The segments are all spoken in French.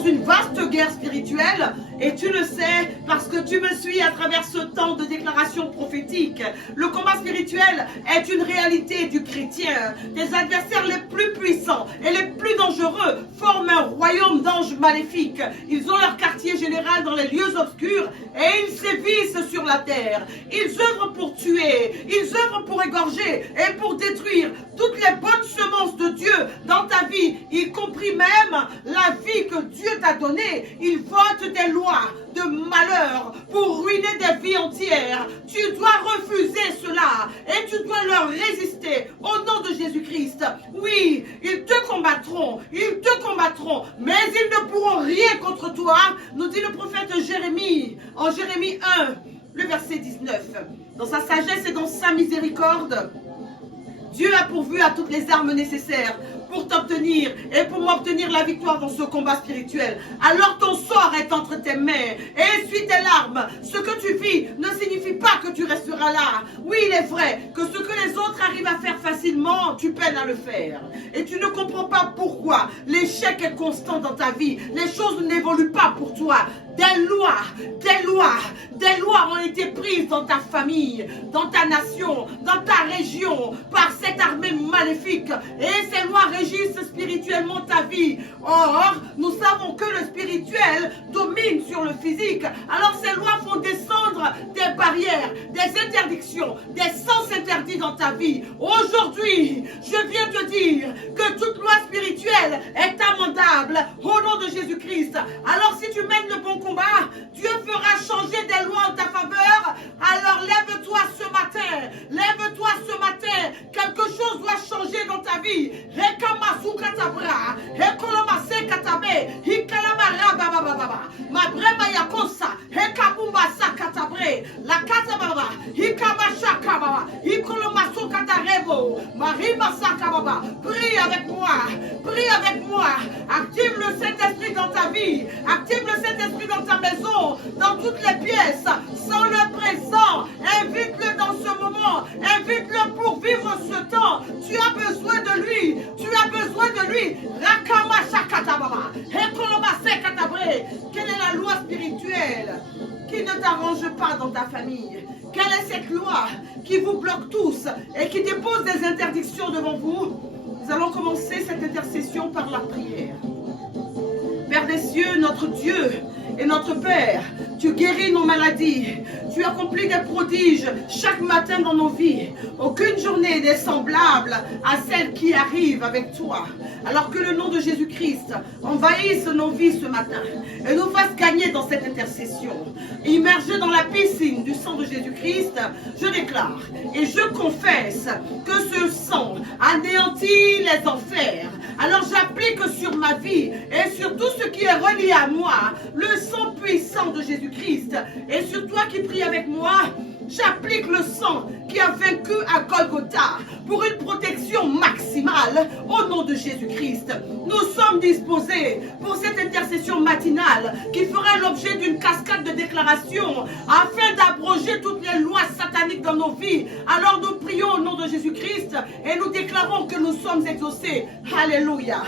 dans une vaste guerre spirituelle et tu le sais parce que tu me suis à travers ce temps de déclaration prophétique. Le combat spirituel est une réalité du chrétien. Tes adversaires les plus puissants et les plus dangereux forment un royaume d'anges maléfiques. Ils ont leur quartier général dans les lieux obscurs et ils sévissent sur la terre. Ils œuvrent pour tuer, ils œuvrent pour égorger et pour détruire toutes les bonnes semences de Dieu dans ta vie, y compris même la vie que Dieu t'a donnée. Ils votent des lois de malheur pour ruiner des vies entières. Tu dois refuser cela et tu dois leur résister au nom de Jésus-Christ. Oui, ils te combattront, mais ils ne pourront rien contre toi, nous dit le prophète Jérémie, en Jérémie 1, le verset 19. Dans sa sagesse et dans sa miséricorde, Dieu a pourvu à toutes les armes nécessaires pour t'obtenir et pour m'obtenir la victoire dans ce combat spirituel. Alors ton sort est entre tes mains et essuie tes larmes. Ce que tu vis ne signifie pas que tu resteras là. Oui, il est vrai que ce que les autres arrivent à faire facilement, tu peines à le faire. Et tu ne comprends pas pourquoi l'échec est constant dans ta vie. Les choses n'évoluent pas pour toi. Des lois ont été prises dans ta famille, dans ta nation, dans ta région, par cette armée maléfique. Et ces lois régissent spirituellement ta vie. Or, nous savons que le spirituel domine sur le physique. Alors ces lois font descendre des barrières, des interdictions, des sens interdits dans ta vie. Aujourd'hui, je viens te dire que toute loi spirituelle est amendable au nom de Jésus-Christ. Alors si tu mènes le bon combat, Dieu fera changer des lois en ta faveur. Alors lève-toi ce matin. Lève-toi ce matin. Quelque chose doit changer dans ta vie. Rekamasu katabra. Hekolomase katabe. Hikalamara bababa. Mabrema yakosa. Hekabumba katabre. La katababa. Hikamasha kababa. Hikolomasu katarebo. Marima sakababa. Prie avec moi. Prie avec moi. Active le Saint-Esprit dans ta vie. Active le Saint-Esprit dans ta maison, dans toutes les pièces, sans le présent. Invite-le dans ce moment. Invite-le pour vivre ce temps. Tu as besoin de lui. Tu as besoin de lui. Quelle est la loi spirituelle qui ne t'arrange pas dans ta famille? Quelle est cette loi qui vous bloque tous et qui dépose des interdictions devant vous? Nous allons commencer cette intercession par la prière. Père des cieux, notre Dieu et notre Père, tu guéris nos maladies, tu accomplis des prodiges chaque matin dans nos vies. Aucune journée n'est semblable à celle qui arrive avec toi. Alors que le nom de Jésus-Christ envahisse nos vies ce matin et nous fasse gagner dans cette intercession. Immergé dans la piscine du sang de Jésus-Christ, je déclare et je confesse que ce sang anéantit les enfers. Alors j'applique sur ma vie et sur tout ce qui est relié à moi le sang puissant de Jésus-Christ. Et sur toi qui prie avec moi, j'applique le sang qui a vaincu à Golgotha pour une protection maximale au nom de Jésus-Christ. Nous sommes disposés pour cette intercession matinale qui fera l'objet d'une cascade de déclarations afin d'abroger toutes les lois sataniques dans nos vies. Alors nous prions au nom de Jésus-Christ et nous déclarons que nous sommes exaucés. Alléluia.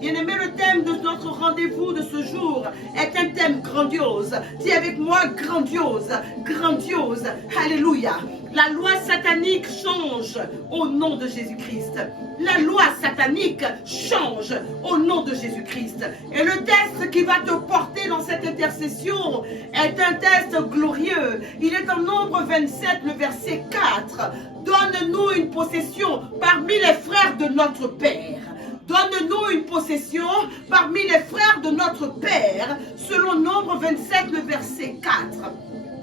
Bien-aimé, le thème de notre rendez-vous de ce jour est un thème grandiose. Dis avec moi, grandiose, grandiose. Alléluia. La loi satanique change au nom de Jésus-Christ. La loi satanique change au nom de Jésus-Christ. Et le test qui va te porter dans cette intercession est un test glorieux. Il est en Nombre 27, le verset 4. Donne-nous une possession parmi les frères de notre Père. Donne-nous une possession parmi les frères de notre Père, selon Nombre 27, le verset 4.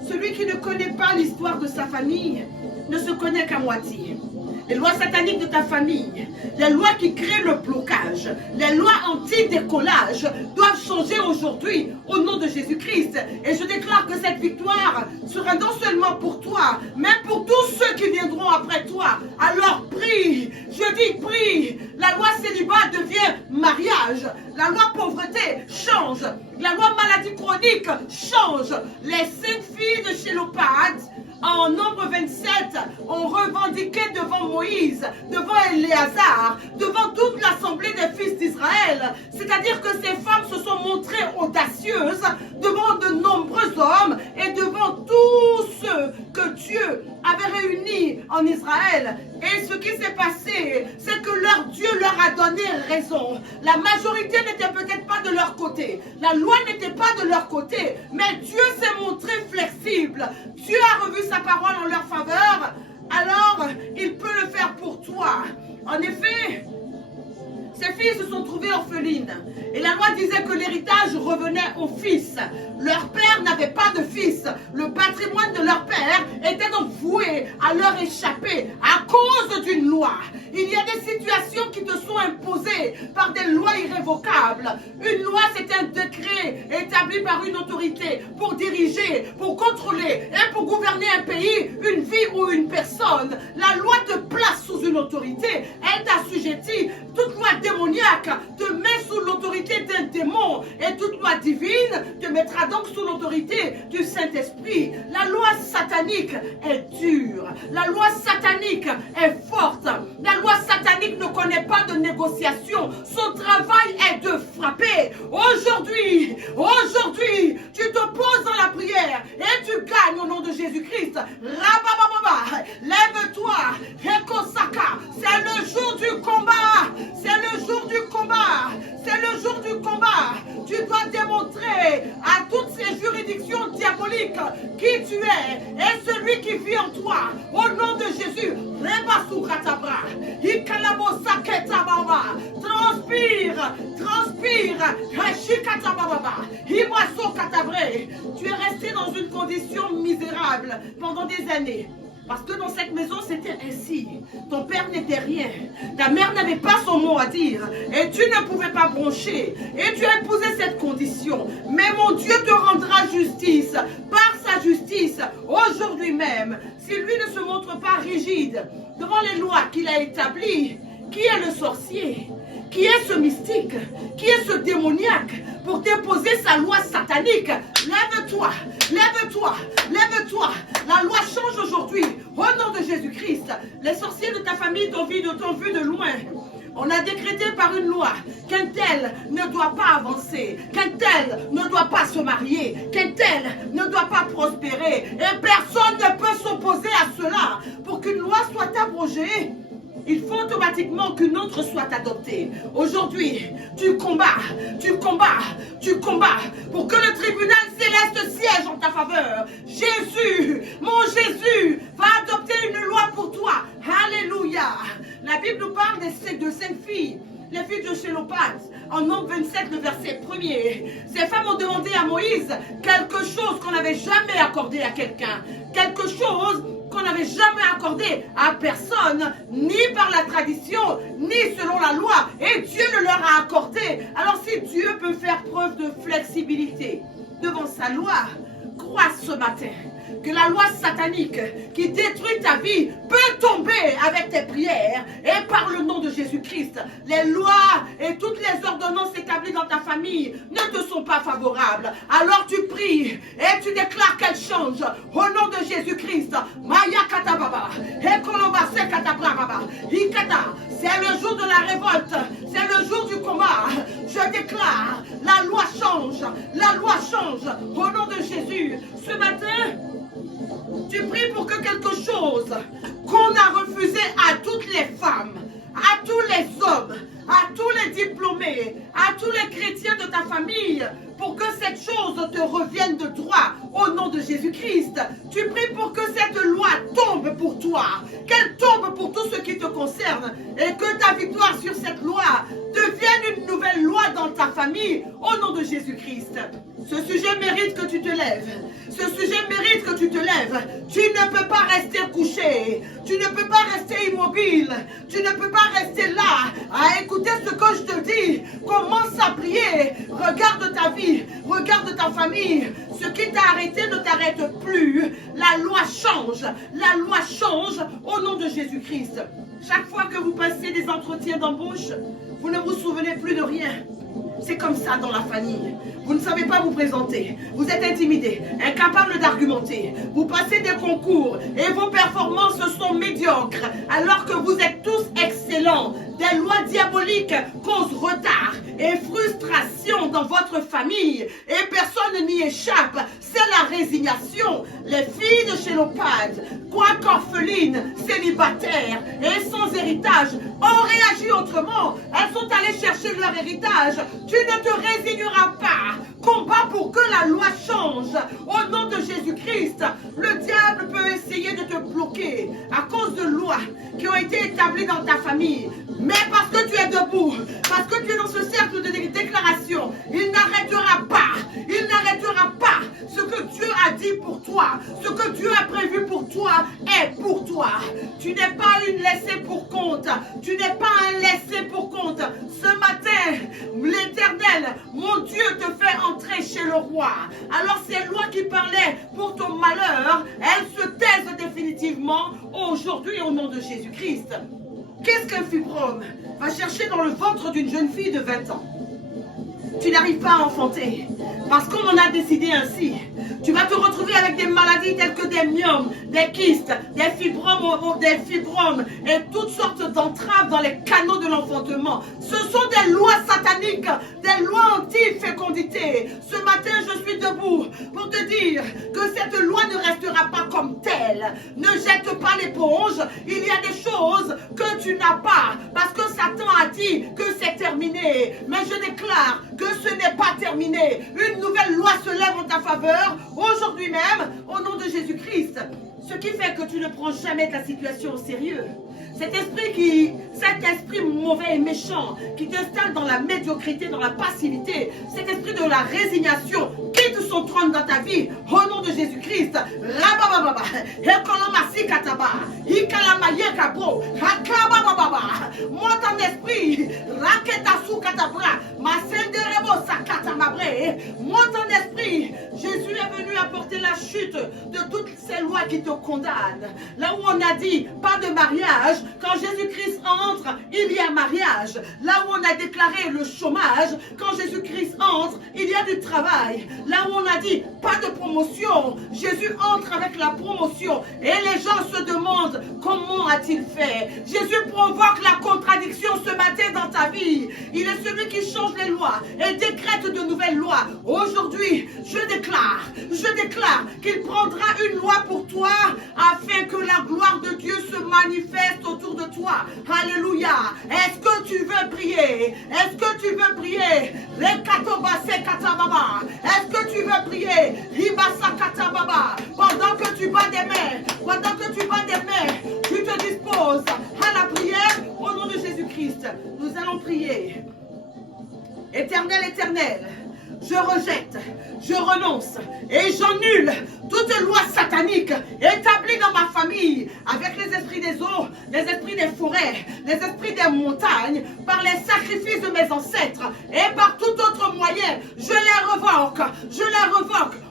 Celui qui ne connaît pas l'histoire de sa famille ne se connaît qu'à moitié. Les lois sataniques de ta famille, les lois qui créent le blocage, les lois anti-décollage doivent changer aujourd'hui au nom de Jésus-Christ. Et je déclare que cette victoire sera non seulement pour toi, mais pour tous ceux qui viendront après toi. Alors prie, je dis prie. La loi célibat devient mariage. La loi pauvreté change. La loi maladie chronique change. Les 5 filles de Chélopad, en Nombre 27, ont revendiqué devant Moïse, devant Éléazar, devant toute l'assemblée des fils d'Israël. C'est-à-dire que ces femmes se sont montrée audacieuse devant de nombreux hommes et devant tous ceux que Dieu avait réunis en Israël. Et ce qui s'est passé, c'est que leur Dieu leur a donné raison. La majorité n'était peut-être pas de leur côté. La loi n'était pas de leur côté. Mais Dieu s'est montré flexible. Dieu a revu sa parole en leur faveur. Alors, il peut le faire pour toi. En effet, ces filles se sont trouvées orphelines. Et la loi disait que l'héritage revenait aux fils. Leur père n'avait pas de fils. Le patrimoine de leur père était donc voué à leur échapper à cause d'une loi. Il y a des situations qui te sont imposées par des lois irrévocables. Une loi, c'est un décret établi par une autorité pour diriger, pour contrôler et pour gouverner un pays, une vie ou une personne. La loi te place sous une autorité. Elle t'assujettit. Toute loi démoniaque te met sous l'autorité d'un démon. Et toute loi divine te mettra donc sous l'autorité du Saint-Esprit. La loi satanique est dure. La loi satanique est forte. La loi satanique ne connaît pas de négociation. Son travail est de frapper. Aujourd'hui, tu te poses dans la prière et tu gagnes au nom de Jésus-Christ. Rabababa, lève-toi. Rekosaka, c'est le jour du combat. C'est le jour du combat. C'est le jour du combat. Tu dois démontrer à toutes ces juridictions diaboliques qui tu es et celui qui vit en toi. Au nom de Jésus, transpire. Tu es resté dans une condition misérable pendant des années. Parce que dans cette maison, c'était ainsi. Ton père n'était rien. Ta mère n'avait pas son mot à dire. Et tu ne pouvais pas broncher. Et tu as épousé cette condition. Mais mon Dieu te rendra justice. Par sa justice, aujourd'hui même. Si lui ne se montre pas rigide devant les lois qu'il a établies, qui est le sorcier? Qui est ce mystique? Qui est ce démoniaque pour déposer sa loi satanique? Lève-toi, lève-toi, lève-toi. La loi change aujourd'hui. Au nom de Jésus-Christ, les sorciers de ta famille t'ont vu de loin. On a décrété par une loi qu'un tel ne doit pas avancer, qu'un tel ne doit pas se marier, qu'un tel ne doit pas prospérer. Et personne ne peut s'opposer à cela. Pour qu'une loi soit abrogée, il faut automatiquement qu'une autre soit adoptée. Aujourd'hui, tu combats pour que le tribunal céleste siège en ta faveur. Jésus, mon Jésus, va adopter une loi pour toi. Alléluia. La Bible nous parle de 5 filles. Les filles de Shélophath, en Nombre 27, le verset 1er. Ces femmes ont demandé à Moïse quelque chose qu'on n'avait jamais accordé à quelqu'un. Quelque chose qu'on n'avait jamais accordé à personne, ni par la tradition, ni selon la loi. Et Dieu le leur a accordé. Alors si Dieu peut faire preuve de flexibilité devant sa loi, crois ce matin que la loi satanique qui détruit ta vie peut tomber avec tes prières et par le nom de Jésus-Christ. Les lois et toutes les ordonnances établies dans ta famille ne te sont pas favorables. Alors tu pries et tu déclares qu'elles changent au nom de Jésus-Christ. Maya katababa, ekolobase katabrababa, ikata. C'est le jour de la révolte, c'est le jour du combat. Je déclare, la loi change au nom de Jésus. Ce matin, tu pries pour que quelque chose qu'on a refusé à toutes les femmes, à tous les hommes, à tous les diplômés, à tous les chrétiens de ta famille, pour que cette chose te revienne de droit au nom de Jésus-Christ. Tu pries pour que cette loi tombe pour toi, qu'elle tombe pour tout ce qui te concerne et que ta victoire sur cette loi devienne une nouvelle loi dans ta famille au nom de Jésus-Christ. Ce sujet mérite que tu te lèves. Ce sujet mérite que tu te lèves. Tu ne peux pas rester couché. Tu ne peux pas rester immobile. Tu ne peux pas rester là à écouter ce que je te dis. Commence à prier. Regarde ta vie. Regarde ta famille. Ce qui t'a arrêté ne t'arrête plus. La loi change. La loi change au nom de Jésus-Christ. Chaque fois que vous passez des entretiens d'embauche, vous ne vous souvenez plus de rien. C'est comme ça dans la famille. Vous ne savez pas vous présenter. Vous êtes intimidé, incapable d'argumenter. Vous passez des concours et vos performances sont médiocres alors que vous êtes tous excellents. des lois diaboliques causent retard et frustration dans votre famille et personne n'y échappe. C'est la résignation. Les filles de Chélopade, quoique orphelines, célibataires et sans héritage, ont réagi autrement. Elles sont allées chercher leur héritage. Tu ne te résigneras pas. Combat pour que la loi change. Au nom de Jésus-Christ, le diable peut essayer de te bloquer à cause de lois qui ont été établies dans ta famille. Mais parce que tu es debout, parce que tu es dans ce cercle de déclaration, il n'arrêtera pas. Il n'arrêtera pas. Ce que Dieu a dit pour toi, ce que Dieu a prévu pour toi est pour toi. Tu n'es pas une laissée pour compte. Tu n'es pas un laissé pour compte. Ce matin, l'Éternel, mon Dieu, te fait entrer chez le roi. Alors ces lois qui parlaient pour ton malheur, elles se taisent définitivement aujourd'hui au nom de Jésus-Christ. Qu'est-ce qu'un fibrome va chercher dans le ventre d'une jeune fille de 20 ans? Tu n'arrives pas à enfanter parce qu'on en a décidé ainsi. Tu vas te retrouver avec des maladies telles que des myomes, des kystes, des fibromes et toutes sortes d'entraves dans les canaux de l'enfantement. Ce sont des lois sataniques, des lois anti-fécondité. Ce matin, je suis debout pour te dire que cette loi ne restera pas comme telle. Ne jette pas l'éponge. Il y a des choses que tu n'as pas parce que Satan a dit que c'est terminé. Mais je déclare que ce n'est pas terminé. Une nouvelle loi se lève en ta faveur aujourd'hui même au nom de Jésus-Christ. Ce qui fait que tu ne prends jamais ta situation au sérieux. Cet esprit mauvais et méchant qui t'installe dans la médiocrité, dans la passivité, cet esprit de la résignation, quitte son trône dans ta vie au nom de Jésus-Christ. Moi ton esprit, moi ton esprit, Jésus est venu apporter la chute de toutes ces lois qui te condamnent. Là où on a dit pas de mariage, quand Jésus-Christ entre, il y a mariage. Là où on a déclaré le chômage, quand Jésus-Christ entre, il y a du travail. Là où on a dit pas de promotion, Jésus entre avec la promotion. Et les gens se demandent comment a-t-il fait. Jésus provoque la contradiction ce matin dans ta vie. Il est celui qui change les lois et décrète de nouvelles lois. Aujourd'hui, je déclare qu'il prendra une loi pour toi afin que la gloire de Dieu se manifeste autour de toi. Alléluia. Est-ce que tu veux prier? Est-ce que tu veux prier? Est-ce que tu veux prier? Pendant que tu bats des mains, tu te disposes à la prière au nom de Jésus-Christ. Nous allons prier. Éternel, éternel, je rejette, je renonce et j'annule toute loi satanique établie dans ma famille avec les esprits des eaux, les esprits des forêts, les esprits des montagnes, par les sacrifices de mes ancêtres et par tout autre moyen. Je les revoque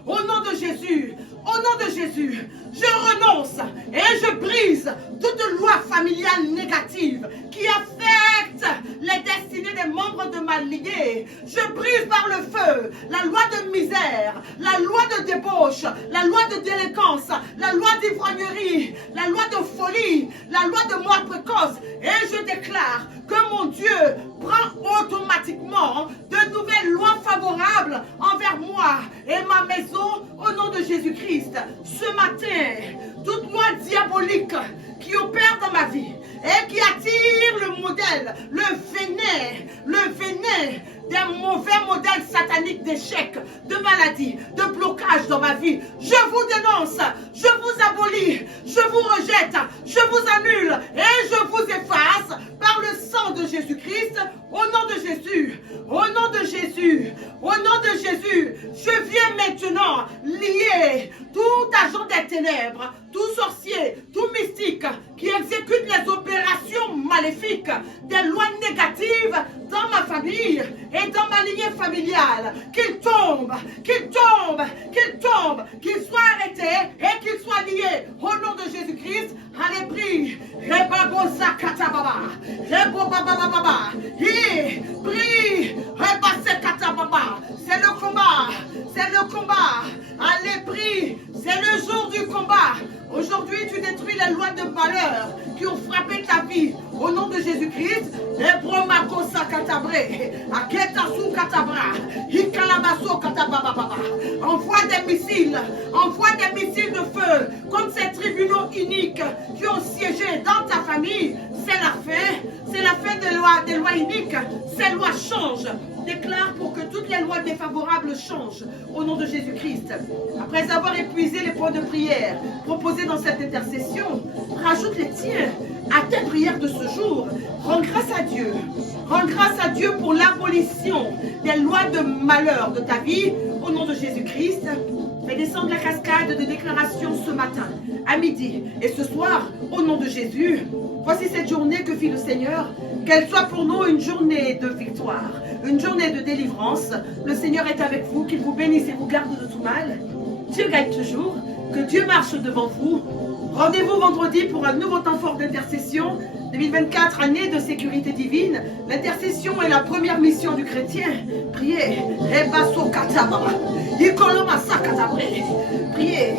au nom de Jésus. Au nom de Jésus, je renonce et je brise toute loi familiale négative qui affecte les destinées des membres de ma lignée. Je brise par le feu la loi de misère, la loi de débauche, la loi de délinquance, la loi d'ivrognerie, la loi de folie, la loi de mort précoce. Et je déclare que mon Dieu prend automatiquement de nouvelles lois favorables envers moi et ma maison au nom de Jésus-Christ. Ce matin, toute loi diabolique qui opère dans ma vie et qui attire le modèle, le venin des mauvais modèles sataniques d'échec, de maladie, de blocage dans ma vie. Je vous dénonce, je vous abolis, je vous rejette, je vous annule et je vous efface par le sang de Jésus-Christ, au nom de Jésus, au nom de Jésus, au nom de Jésus. Je viens maintenant lier tout agent des ténèbres, tout sorcier, tout mystique qui exécute les opérations maléfiques, des lois négatives dans ma famille et dans ma lignée familiale, qu'il tombe, qu'il soit arrêté et qu'il soit lié au nom de Jésus-Christ. Allez, prie. Prie. C'est le combat. Allez, prie. C'est le jour du combat. Aujourd'hui, tu détruis les lois de malheur qui ont frappé ta vie. Au nom de Jésus-Christ, Rakosa katabre, Aketa sou katabra, Hikalabaso katabababa. Envoie des missiles de feu contre ces tribunaux uniques qui ont siégé dans ta famille. C'est la fin des lois uniques. Ces lois changent. Déclare pour que toutes les lois défavorables changent au nom de Jésus-Christ. Après avoir épuisé les points de prière proposés dans cette intercession, rajoute les tiens à tes prières de ce jour. Rends grâce à Dieu. Rends grâce à Dieu pour l'abolition des lois de malheur de ta vie au nom de Jésus-Christ. Fais descendre la cascade de déclarations ce matin, à midi et ce soir au nom de Jésus. Voici cette journée que fit le Seigneur. Qu'elle soit pour nous une journée de victoire, une journée de délivrance. Le Seigneur est avec vous, qu'il vous bénisse et vous garde de tout mal. Dieu gagne toujours, que Dieu marche devant vous. Rendez-vous vendredi pour un nouveau temps fort d'intercession. 2024, année de sécurité divine. L'intercession est la première mission du chrétien. Priez. Priez.